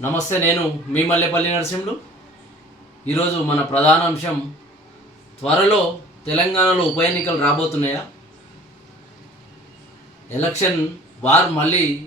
నమస్తే నేను మీ మల్లెపల్లి నరసింహులు ఈరోజు మన ప్రధాన అంశం త్వరలో తెలంగాణలో ఉప ఎన్నికలు రాబోతున్నాయా? ఎలక్షన్ వార్ మళ్ళీ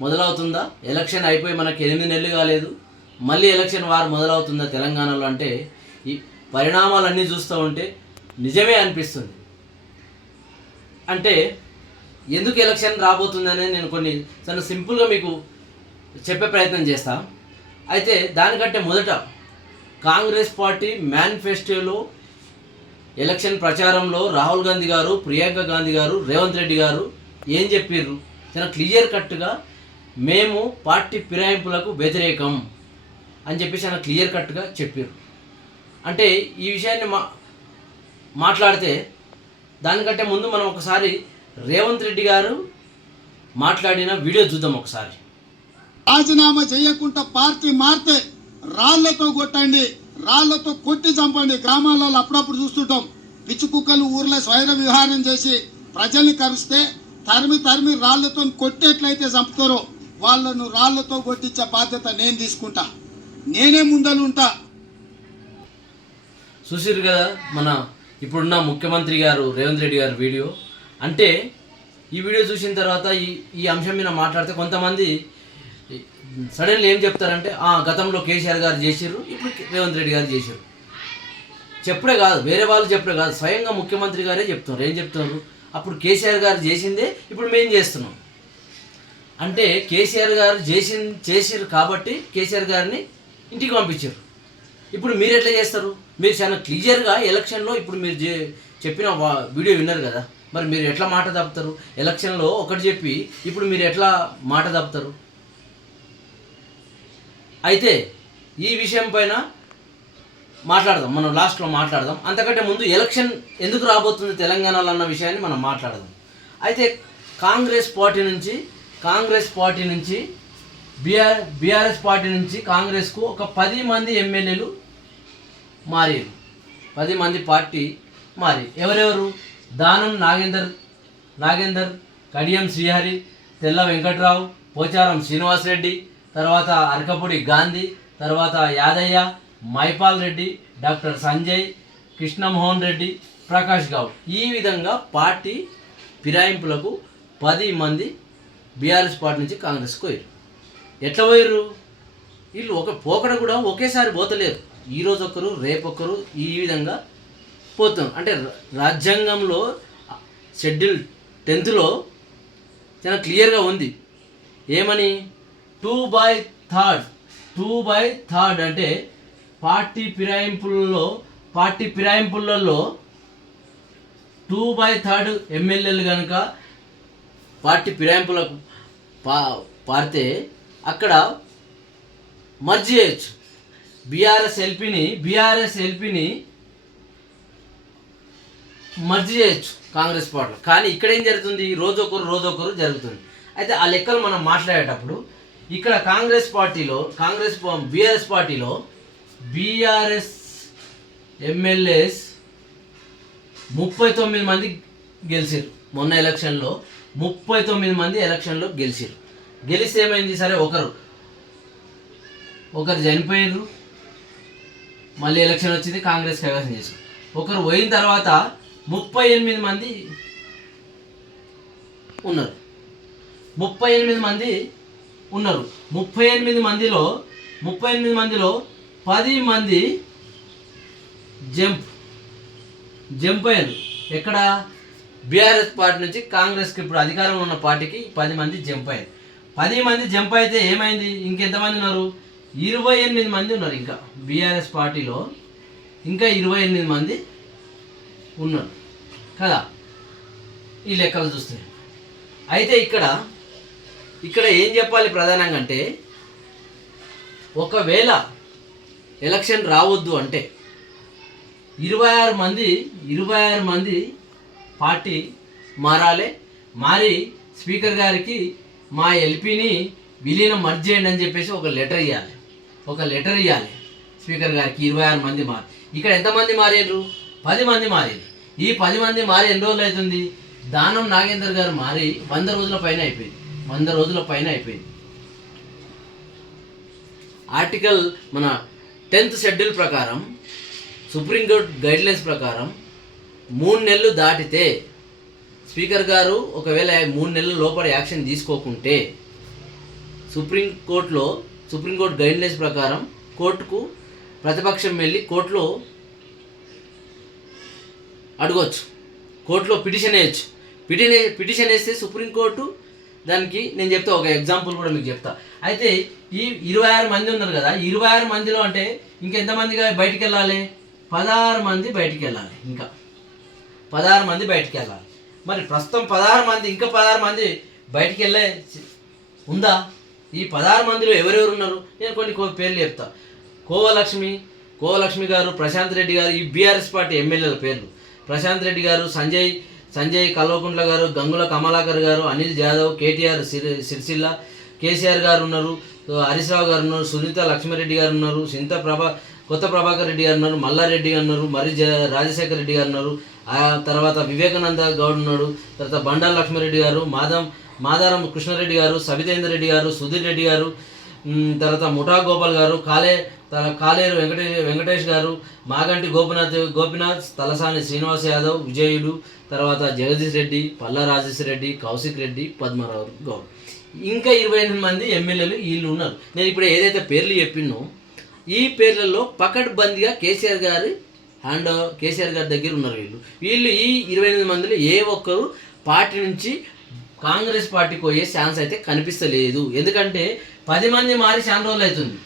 మొదలవుతుందా? ఎలక్షన్ అయిపోయి మనకి ఎనిమిది నెలలు కాలేదు. మళ్ళీ ఎలక్షన్ వార్ మొదలవుతుందా తెలంగాణలో అంటే ఈ పరిణామాలన్నీ చూస్తూ ఉంటే నిజమే అనిపిస్తుంది. అంటే ఎందుకు ఎలక్షన్ రాబోతుందనే నేను కొన్ని చాలా సింపుల్గా మీకు చెప్పే ప్రయత్నం చేస్తా. అయితే దానికంటే మొదట కాంగ్రెస్ పార్టీ మేనిఫెస్టోలో ఎలక్షన్ ప్రచారంలో రాహుల్ గాంధీ గారు ప్రియాంక గాంధీ గారు రేవంత్ రెడ్డి గారు ఏం చెప్పారు చాలా క్లియర్ కట్గా మేము పార్టీ ఫిరాయింపులకు వ్యతిరేకం అని చెప్పేసి చాలా క్లియర్ కట్గా చెప్పారు అంటే ఈ విషయాన్ని మా మాట్లాడితే దానికంటే ముందు మనం ఒకసారి రేవంత్ రెడ్డి గారు మాట్లాడిన వీడియో చూద్దాం ఒకసారి. రాజీనామా చేయకుండా పార్టీ మారితే రాళ్ళతో కొట్టండి రాళ్ళతో కొట్టి చంపండి గ్రామాలలో అప్పుడప్పుడు చూస్తుంటాం. పిచ్చి కుక్కలు ఊర్లో స్వైర విహారం చేసి ప్రజల్ని కరిస్తే తరిమి తరిమి రాళ్ళతో కొట్టేట్లయితే చంపుతారో వాళ్ళను రాళ్ళతో కొట్టించే బాధ్యత నేను తీసుకుంటా. నేనే ముందలుంటా చూసిరు కదా మన ఇప్పుడున్న ముఖ్యమంత్రి గారు రేవంత్ రెడ్డి గారి వీడియో. అంటే ఈ వీడియో చూసిన తర్వాత ఈ ఈ అంశం మీద మాట్లాడితే కొంతమంది సడన్లీ ఏం చెప్తారంటే "ఆ, గతంలో కేసీఆర్ గారు చేసిర్రు ఇప్పుడు రేవంత్ రెడ్డి గారు చేసిర్రు. చెప్పడే కాదు వేరే వాళ్ళు చెప్పడే కాదు స్వయంగా ముఖ్యమంత్రి గారే చెప్తున్నారు. ఏం చెప్తున్నారు? అప్పుడు కేసీఆర్ గారు చేసిందే ఇప్పుడు మేము చేస్తున్నాం. అంటే కేసీఆర్ గారు చేసి చేసిర్రు కాబట్టి కేసీఆర్ గారిని ఇంటికి పంపించారు ఇప్పుడు మీరు ఎట్లా చేస్తారు? మీరు చాలా క్లియర్గా ఎలక్షన్లో ఇప్పుడు మీరు చే- చెప్పిన వీడియో విన్నారు కదా. మరి మీరు ఎట్లా మాట తప్పుతారు? ఎలక్షన్లో ఒకటి చెప్పి ఇప్పుడు మీరు ఎట్లా మాట తప్పుతారు? అయితే ఈ విషయం పైన మాట్లాడదాం. మనం లాస్ట్లో మాట్లాడదాం. అంతకంటే ముందు ఎలక్షన్ ఎందుకు రాబోతుంది తెలంగాణలో అన్న విషయాన్ని మనం మాట్లాడదాం. అయితే కాంగ్రెస్ పార్టీ నుంచి కాంగ్రెస్ పార్టీ నుంచి బీఆర్ బీఆర్ఎస్ పార్టీ నుంచి కాంగ్రెస్కు ఒక పది మంది ఎమ్మెల్యేలు మారారు. పది మంది పార్టీ మారి ఎవరెవరు? దానం నాగేందర్ నాగేందర్ కడియం శ్రీహరి తెల్ల వెంకట్రావు పోచారం శ్రీనివాసరెడ్డి తర్వాత అరకపూడి గాంధీ తర్వాత యాదయ్య మైపాల్ రెడ్డి డాక్టర్ సంజయ్ కృష్ణమోహన్ రెడ్డి ప్రకాష్ గౌడ్. ఈ విధంగా పార్టీ ఫిరాయింపులకు పది మంది బీఆర్ఎస్ పార్టీ నుంచి కాంగ్రెస్కి పోయారు ఎట్లా పోయారు వీళ్ళు ఒక పోకడ కూడా ఒకేసారి పోతలేరు. ఈరోజు ఒకరు రేపొకరు ఈ విధంగా పోతున్నారు. అంటే రాజ్యాంగంలో షెడ్యూల్ టెన్త్లో చాలా క్లియర్గా ఉంది. ఏమని? Two by third two by third అంటే పార్టీ ఫిరాయింపులలో పార్టీ ఫిరాయింపులలో టూ బై థర్డ్ ఎమ్మెల్యేలు కనుక పార్టీ ఫిరాయింపులకు పా పారితే అక్కడ మర్జ్ చేయొచ్చు. బీఆర్ఎస్ ఎల్పీని బీఆర్ఎస్ ఎల్పీని మర్జ్ చేయొచ్చు కాంగ్రెస్ పార్టీలో. కానీ ఇక్కడ ఏం జరుగుతుంది? రోజొకరు రోజొకరు జరుగుతుంది. అయితే ఆ లెక్కలు మనం మాట్లాడేటప్పుడు ఇక్కడ కాంగ్రెస్ పార్టీలో కాంగ్రెస్ బీఆర్ఎస్ పార్టీలో బీఆర్ఎస్ ఎమ్మెల్యేస్ ముప్పై తొమ్మిది మంది గెలిచారు మొన్న ఎలక్షన్లో ముప్పై తొమ్మిది మంది ఎలక్షన్లో గెలిచారు గెలిస్తే ఏమైంది? సరే ఒకరు ఒకరు చనిపోయారు మళ్ళీ ఎలక్షన్ వచ్చింది కాంగ్రెస్ కైవసం చేశారు ఒకరు పోయిన తర్వాత ముప్పై ఎనిమిది మంది ఉన్నారు. ముప్పై ఎనిమిది మంది ఉన్నారు. ముప్పై ఎనిమిది మందిలో ముప్పై ఎనిమిది మందిలో పది మంది జంప్ జంప్ అయ్యారు. ఎక్కడ? బీఆర్ఎస్ పార్టీ నుంచి కాంగ్రెస్కి ఇప్పుడు అధికారంలో ఉన్న పార్టీకి పది మంది జంప్ అయ్యారు. పది మంది జంప్ అయితే ఏమైంది? ఇంకెంతమంది ఉన్నారు? ఇరవై ఎనిమిది మంది ఉన్నారు ఇంకా. బీఆర్ఎస్ పార్టీలో ఇంకా ఇరవై ఎనిమిది మంది ఉన్నారు. కదా? ఈ లెక్కలు చూస్తే. అయితే ఇక్కడ ఇక్కడ ఏం చెప్పాలి ప్రధానంగా అంటే ఒకవేళ ఎలక్షన్ రావద్దు అంటే ఇరవై ఆరు మంది ఇరవై ఆరు మంది పార్టీ మారాలి. మారి స్పీకర్ గారికి మా ఎల్పీని విలీనం మర్జ్ చేయండి అని చెప్పేసి ఒక లెటర్ ఇవ్వాలి ఒక లెటర్ ఇవ్వాలి స్పీకర్ గారికి ఇరవై ఆరు మంది మారి. ఇక్కడ ఎంతమంది మారారు? పది మంది మారారు ఈ పది మంది మారి ఎన్ని రోజులు అవుతుంది దానం నాగేందర్ గారు మారి వంద రోజుల పైన అయిపోయింది. వంద రోజుల పైన అయిపోయింది. ఆర్టికల్ మన టెన్త్ షెడ్యూల్ ప్రకారం సుప్రీంకోర్టు గైడ్లైన్స్ ప్రకారం మూడు నెలలు దాటితే స్పీకర్ గారు ఒకవేళ మూడు నెలల లోపల యాక్షన్ తీసుకోకుంటే సుప్రీంకోర్టులో సుప్రీంకోర్టు గైడ్లైన్స్ ప్రకారం కోర్టుకు ప్రతిపక్షం వెళ్ళి కోర్టులో అడగవచ్చు కోర్టులో పిటిషన్ వేయచ్చు. పిటిషన్ పిటిషన్ వేస్తే సుప్రీంకోర్టు దానికి నేను చెప్తా ఒక ఎగ్జాంపుల్ కూడా మీకు చెప్తా. అయితే ఈ ఇరవై ఆరు మంది ఉన్నారు కదా ఇరవై ఆరు మందిలో అంటే ఇంకెంతమందిగా బయటికి వెళ్ళాలి పదహారు మంది బయటికి వెళ్ళాలి ఇంకా. పదహారు మంది బయటికి వెళ్ళాలి మరి ప్రస్తుతం పదహారు మంది ఇంకా పదహారు మంది బయటికి వెళ్ళే ఉందా? ఈ పదహారు మందిలో ఎవరెవరు ఉన్నారు? నేను కొన్ని కో- పేర్లు చెప్తా. కోవలక్ష్మి కోవలక్ష్మి గారు ప్రశాంత్ రెడ్డి గారు ఈ బీఆర్ఎస్ పార్టీ ఎమ్మెల్యేల పేర్లు. ప్రశాంత్ రెడ్డి గారు సంజయ్ సంజయ్ కల్వకుంట్ల గారు గంగుల కమలాకర్ గారు అనిల్ జాదవ్ కేటీఆర్ సిరి సిరిసిల్ల కేసీఆర్ గారు ఉన్నారు హరీశ్రావు గారు ఉన్నారు సునీత లక్ష్మారెడ్డి గారు ఉన్నారు సింత ప్రభా కొత్త ప్రభాకర్ రెడ్డి గారు ఉన్నారు మల్లారెడ్డి గారు ఉన్నారు మరి జ రాజశేఖర రెడ్డి గారు ఉన్నారు ఆ తర్వాత వివేకానంద గౌడ్ ఉన్నాడు తర్వాత బండారు లక్ష్మారెడ్డి గారు మాధం మాదారం కృష్ణారెడ్డి గారు సబితేందర్ రెడ్డి గారు సుధీర్ రెడ్డి గారు తర్వాత ముఠా గోపాల్ గారు కాలే త- కాలేరు వెంకటేష్ వెంకటేష్ గారు మాగంటి గోపినాథ్ గోపినాథ్ తలసాని శ్రీనివాస్ యాదవ్ విజయుడు తర్వాత జగదీష్ రెడ్డి పల్లా రాజేశ్వర రెడ్డి కౌశిక్ రెడ్డి పద్మరావు గౌడ్. ఇంకా ఇరవై ఎనిమిది మంది ఎమ్మెల్యేలు వీళ్ళు ఉన్నారు. నేను ఇప్పుడు ఏదైతే పేర్లు చెప్పినో ఈ పేర్లలో పకడ్బందీగా కేసీఆర్ గారి హ్యాండ్ కేసీఆర్ గారి దగ్గర ఉన్నారు వీళ్ళు. వీళ్ళు ఈ ఇరవై ఎనిమిది మందిలో ఏ ఒక్కరు పార్టీ నుంచి కాంగ్రెస్ పార్టీకి పోయే ఛాన్స్ అయితే కనిపిస్తలేదు. ఎందుకంటే పది మంది మారి చాలా రోజులు అవుతుంది.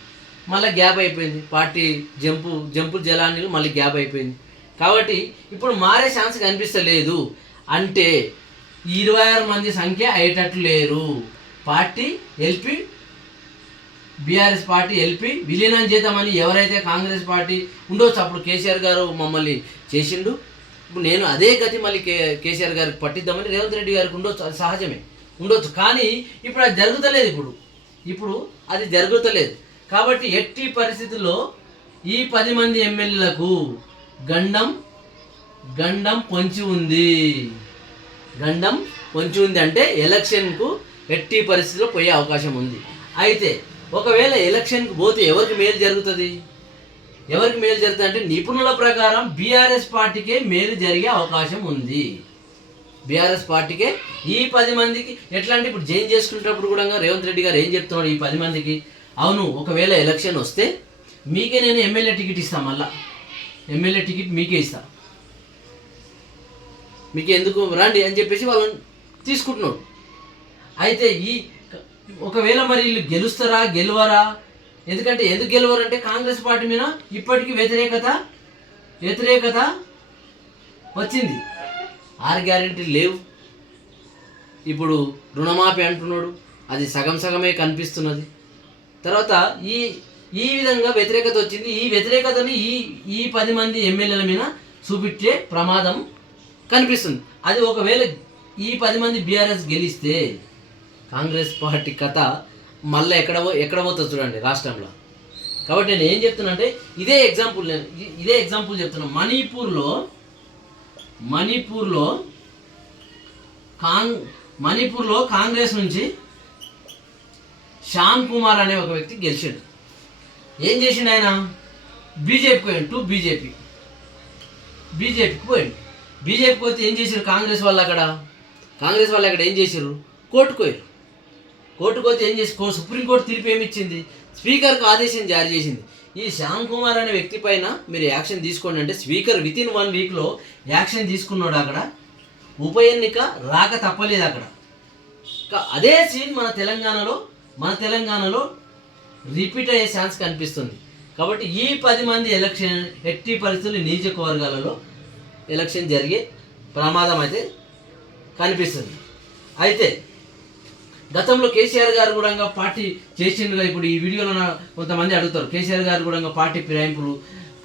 మళ్ళీ గ్యాప్ అయిపోయింది. పార్టీ జంపు జంపు జలానీలు మళ్ళీ గ్యాప్ అయిపోయింది. కాబట్టి ఇప్పుడు మారే ఛాన్స్ కనిపిస్తలేదు. అంటే ఇరవై ఆరు మంది సంఖ్య అయ్యేటట్లు లేరు. Party LP BRS party LP విలీనం చేద్దామని ఎవరైతే కాంగ్రెస్ పార్టీ ఉండొచ్చు. అప్పుడు కేసీఆర్ గారు మమ్మల్ని చేసిండు. ఇప్పుడు నేను అదే గతి మళ్ళీ కే కేసీఆర్ గారికి పట్టిద్దామని రేవంత్ రెడ్డి గారికి ఉండొచ్చు. అది సహజమే. ఉండొచ్చు. కానీ ఇప్పుడు అది జరుగుతలేదు ఇప్పుడు. ఇప్పుడు అది జరుగుతలేదు. కాబట్టి ఎట్టి పరిస్థితుల్లో ఈ పది మంది ఎమ్మెల్యేలకు గండం గండం పొంచి ఉంది. గండం పొంచి ఉంది అంటే ఎలక్షన్కు ఎట్టి పరిస్థితిలో పోయే అవకాశం ఉంది. అయితే ఒకవేళ ఎలక్షన్కి పోతే ఎవరికి మేలు జరుగుతుంది? ఎవరికి మేలు జరుగుతుంది అంటే నిపుణుల ప్రకారం బీఆర్ఎస్ పార్టీకే మేలు జరిగే అవకాశం ఉంది. బీఆర్ఎస్ పార్టీకే ఈ పది మందికి ఎట్లా అంటే ఇప్పుడు జైన్ చేసుకునేటప్పుడు కూడా రేవంత్ రెడ్డి గారు ఏం చెప్తున్నాడు ఈ పది మందికి? అవును ఒకవేళ ఎలక్షన్ వస్తే మీకే నేను ఎమ్మెల్యే టికెట్ ఇస్తాను మళ్ళా. ఎమ్మెల్యే టికెట్ మీకే ఇస్తా. మీకు ఎందుకు? రండి అని చెప్పేసి వాళ్ళని తీసుకుంటున్నాడు. అయితే ఈ ఒకవేళ మరి వీళ్ళు గెలుస్తారా గెలవరా? ఎందుకంటే ఎందుకు గెలవరు అంటే కాంగ్రెస్ పార్టీ మీద ఇప్పటికీ వ్యతిరేకత వ్యతిరేకత వచ్చింది. ఆరు గ్యారెంటీ లేవు. ఇప్పుడు రుణమాఫీ అంటున్నాడు. అది సగం సగమే కనిపిస్తున్నది. తర్వాత ఈ ఈ విధంగా వ్యతిరేకత వచ్చింది. ఈ వ్యతిరేకతని ఈ ఈ పది మంది ఎమ్మెల్యేల మీద చూపించే ప్రమాదం కనిపిస్తుంది. అది ఒకవేళ ఈ పది మంది బీఆర్ఎస్ గెలిస్తే కాంగ్రెస్ పార్టీ కథ మళ్ళీ ఎక్కడ ఎక్కడ పోతుంది చూడండి రాష్ట్రంలో. కాబట్టి నేను ఏం చెప్తున్నానంటే ఇదే ఎగ్జాంపుల్ నేను ఇ- ఇదే ఎగ్జాంపుల్ చెప్తున్నా. మణిపూర్లో మణిపూర్లో కాంగ్ మణిపూర్లో కాంగ్రెస్ నుంచి శ్యామ్ కుమార్ అనే ఒక వ్యక్తి గెలిచాడు. ఏం చేసిండు ఆయన? బీజేపీకి పోయాడు టు బీజేపీ. బీజేపీకి పోయాడు. బీజేపీకి పోతే ఏం చేశారు కాంగ్రెస్ వాళ్ళు అక్కడ? కాంగ్రెస్ వాళ్ళు అక్కడ ఏం చేశారు కోర్టుకు పోయారు కోర్టుకు పోతే ఏం చేసి సుప్రీంకోర్టు తీర్పు ఏమిచ్చింది స్పీకర్కు ఆదేశం జారీ చేసింది. ఈ శ్యామ్ కుమార్ అనే వ్యక్తి పైన మీరు యాక్షన్ తీసుకోండి అంటే స్పీకర్ విత్ ఇన్ వన్ వీక్లో యాక్షన్ తీసుకున్నాడు అక్కడ. ఉప ఎన్నిక రాక తప్పలేదు అక్కడ. అదే సీన్ మన తెలంగాణలో మన తెలంగాణలో రిపీట్ అయ్యే ఛాన్స్ కనిపిస్తుంది. కాబట్టి ఈ పది మంది ఎలక్షన్ ఎట్టి పరిస్థితులు నియోజకవర్గాలలో ఎలక్షన్ జరిగే ప్రమాదం అయితే కనిపిస్తుంది. అయితే గతంలో కేసీఆర్ గారు కూడా పార్టీ చేసిండుగా ఇప్పుడు ఈ వీడియోలో కొంతమంది అడుగుతారు. కేసీఆర్ గారు కూడా పార్టీ ఫిరాయింపులు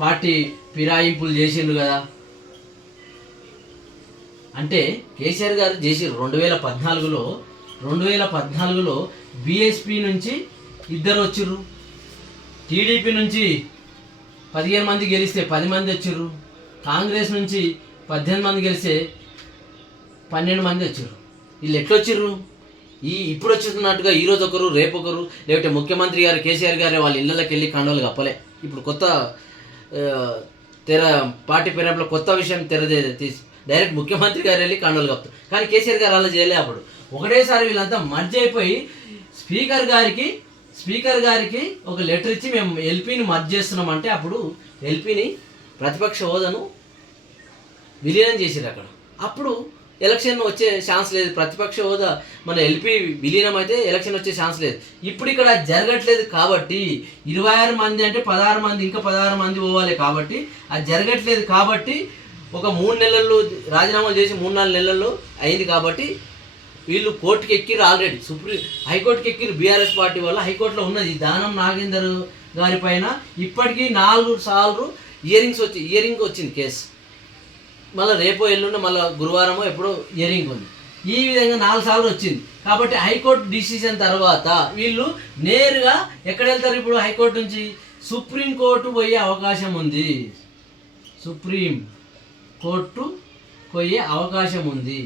పార్టీ ఫిరాయింపులు చేసిండు కదా. అంటే కేసీఆర్ గారు చేసి రెండు వేల పద్నాలుగులో రెండు వేల పద్నాలుగులో బీఎస్పీ నుంచి ఇద్దరు వచ్చిర్రు. టీడీపీ నుంచి పదిహేను మంది గెలిస్తే పది మంది వచ్చిర్రు. కాంగ్రెస్ నుంచి పద్దెనిమిది మంది గెలిస్తే పన్నెండు మంది వచ్చిర్రు. వీళ్ళు ఎట్లొచ్చిర్రు? ఈ ఇప్పుడు వచ్చేస్తున్నట్టుగా ఈరోజు ఒకరు రేపు ఒకరు లేకపోతే ముఖ్యమంత్రి గారు కేసీఆర్ గారు వాళ్ళ ఇళ్ళకి వెళ్ళి కండోలు కప్పలే. ఇప్పుడు కొత్త తెర పార్టీ పేరేపులో కొత్త విషయం తెరదే తీసి డైరెక్ట్ ముఖ్యమంత్రి గారు వెళ్ళి కండోలు కప్తారు కానీ కేసీఆర్ గారు అలా చేయలే అప్పుడు. ఒకటేసారి వీళ్ళంతా మర్జ్ అయిపోయి స్పీకర్ గారికి స్పీకర్ గారికి ఒక లెటర్ ఇచ్చి మేము ఎల్పీని మర్జ్ చేస్తున్నామంటే అప్పుడు ఎల్పీని ప్రతిపక్ష హోదాను విలీనం చేసారు అక్కడ. అప్పుడు ఎలక్షన్ వచ్చే ఛాన్స్ లేదు. ప్రతిపక్ష హోదా మన ఎల్పి విలీనం అయితే ఎలక్షన్ వచ్చే ఛాన్స్ లేదు. ఇప్పుడు ఇక్కడ జరగట్లేదు కాబట్టి ఇరవై ఆరు మంది అంటే పదహారు మంది ఇంకా పదహారు మంది పోవాలి కాబట్టి అది జరగట్లేదు కాబట్టి ఒక మూడు నెలల్లో రాజీనామాలు చేసి మూడు నాలుగు నెలల్లో అయింది కాబట్టి వీళ్ళు కోర్టుకి ఎక్కిరు ఆల్రెడీ సుప్రీం హైకోర్టుకి ఎక్కిరు బీఆర్ఎస్ పార్టీ వల్ల హైకోర్టులో ఉన్నది. దానం నాగేందర్ గారి పైన ఇప్పటికీ నాలుగు సార్లు ఇయరింగ్స్ వచ్చి ఇయరింగ్ వచ్చింది కేసు. మళ్ళీ రేపో ఎల్లుండి మళ్ళీ గురువారమో ఎప్పుడో ఇయరింగ్ ఉంది. ఈ విధంగా నాలుగు సార్లు వచ్చింది. కాబట్టి హైకోర్టు డిసిషన్ తర్వాత వీళ్ళు నేరుగా ఎక్కడ వెళ్తారు ఇప్పుడు హైకోర్టు నుంచి? సుప్రీం కోర్టు పోయే అవకాశం ఉంది. సుప్రీం కోర్టు పోయే అవకాశం ఉంది.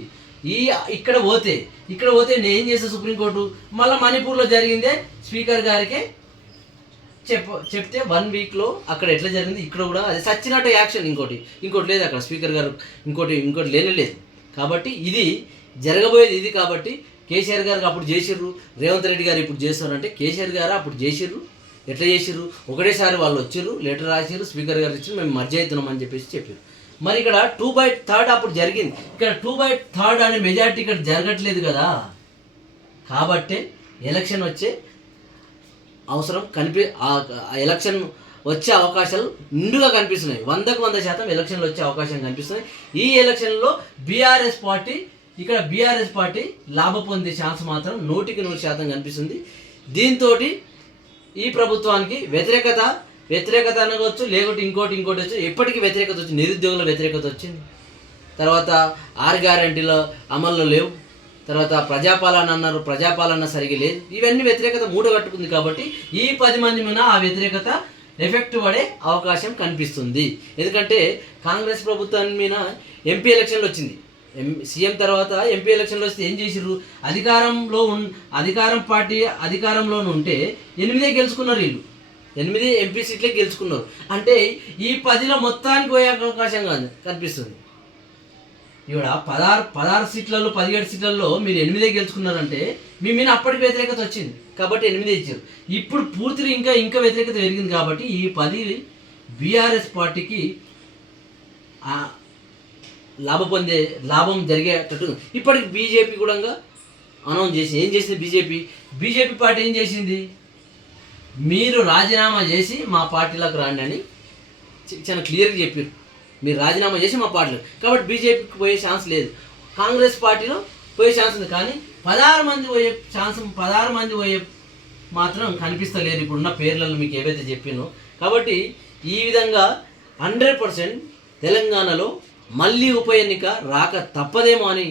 ఈ ఇక్కడ పోతే ఇక్కడ పోతే నేను ఏం సుప్రీంకోర్టు మళ్ళీ మణిపూర్లో జరిగిందే స్పీకర్ గారికి చెప్ప చెప్తే వన్ వీక్లో అక్కడ ఎట్లా జరిగింది? ఇక్కడ కూడా అది సచ్చినట్టు యాక్షన్ ఇంకోటి. ఇంకోటి లేదు అక్కడ స్పీకర్ గారు ఇంకోటి ఇంకోటి లేనే లేదు. కాబట్టి ఇది జరగబోయేది ఇది కాబట్టి కేసీఆర్ గారికి అప్పుడు చేసిర్రు రేవంత్ రెడ్డి గారు ఇప్పుడు చేస్తారంటే కేసీఆర్ గారు అప్పుడు చేసిర్రు ఎట్లా చేసిర్రు? ఒకటేసారి వాళ్ళు వచ్చిర్రు లెటర్ రాసిర్రు స్పీకర్ గారు ఇచ్చి మేము మర్జీ అవుతున్నాం అని చెప్పేసి చెప్పారు మరి ఇక్కడ టూ బై థర్డ్ అప్పుడు జరిగింది. ఇక్కడ టూ బై థర్డ్ అనే మెజారిటీ ఇక్కడ జరగట్లేదు కదా. కాబట్టే ఎలక్షన్ వచ్చే అవసరం కనిపి ఆ ఎలక్షన్ వచ్చే అవకాశాలు నిండుగా కనిపిస్తున్నాయి. వందకు వంద శాతం ఎలక్షన్లు వచ్చే అవకాశం కనిపిస్తున్నాయి. ఈ ఎలక్షన్లో బీఆర్ఎస్ పార్టీ ఇక్కడ బీఆర్ఎస్ పార్టీ లాభ పొందే ఛాన్స్ మాత్రం నూటికి నూరు శాతం కనిపిస్తుంది. దీంతో ఈ ప్రభుత్వానికి వ్యతిరేకత వ్యతిరేకత అనవచ్చు లేకుంటే ఇంకోటి ఇంకోటి వచ్చి. ఎప్పటికీ వ్యతిరేకత వచ్చింది నిరుద్యోగుల వ్యతిరేకత వచ్చింది. తర్వాత ఆర్ గ్యారంటీలో అమల్లో లేవు. తర్వాత ప్రజాపాలన అన్నారు ప్రజాపాలన సరిగా లేదు. ఇవన్నీ వ్యతిరేకత మూడగట్టుకుంది కాబట్టి ఈ పది మంది మీద ఆ వ్యతిరేకత ఎఫెక్ట్ పడే అవకాశం కనిపిస్తుంది. ఎందుకంటే కాంగ్రెస్ ప్రభుత్వం మీద ఎంపీ ఎలక్షన్లు వచ్చింది. ఎం సీఎం తర్వాత ఎంపీ ఎలక్షన్లు వస్తే ఏం చేసిర్రు? అధికారంలో ఉన్ అధికారం పార్టీ అధికారంలో ఉంటే ఎనిమిదే గెలుచుకున్నారు వీళ్ళు. ఎనిమిది ఎంపీ సీట్లే గెలుచుకున్నారు. అంటే ఈ పదిలో మొత్తానికి పోయే అవకాశం కాదు కనిపిస్తుంది. ఇవిడ పదహారు పదహారు సీట్లలో పదిహేడు సీట్లలో మీరు ఎనిమిదే గెలుచుకున్నారంటే మీ మీద అప్పటికి వ్యతిరేకత వచ్చింది. కాబట్టి ఎనిమిదే ఇచ్చారు. ఇప్పుడు పూర్తిగా ఇంకా ఇంకా వ్యతిరేకత పెరిగింది కాబట్టి ఈ పది బీఆర్ఎస్ పార్టీకి లాభ పొందే లాభం జరిగేటట్టు ఇప్పటికి బీజేపీ కూడా అనౌన్స్ చేసి ఏం చేసింది బీజేపీ? బీజేపీ పార్టీ ఏం చేసింది? మీరు రాజీనామా చేసి మా పార్టీలోకి రండి అని చాలా క్లియర్గా చెప్పారు మీరు రాజీనామా చేసి మా పార్టీలో కాబట్టి బీజేపీకి పోయే ఛాన్స్ లేదు. కాంగ్రెస్ పార్టీలో పోయే ఛాన్స్ ఉంది కానీ పదహారు మంది పోయే ఛాన్స్ పదహారు మంది పోయే మాత్రం కనిపిస్తలేదు. ఇప్పుడున్న పేర్లలో మీకు ఏవైతే చెప్పినో. కాబట్టి ఈ విధంగా హండ్రెడ్ పర్సెంట్ తెలంగాణలో మళ్ళీ ఉప ఎన్నిక రాక తప్పదేమో అని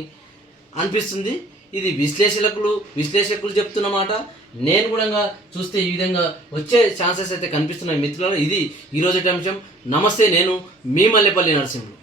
అనిపిస్తుంది. ఇది విశ్లేషకులు విశ్లేషకులు చెప్తున్నమాట నేను కూడా చూస్తే ఈ విధంగా వచ్చే ఛాన్సెస్ అయితే కనిపిస్తున్నాయి మిత్రులు ఇది ఈరోజు అంశం. నమస్తే నేను మీ మల్లెపల్లి నరసింహుడు.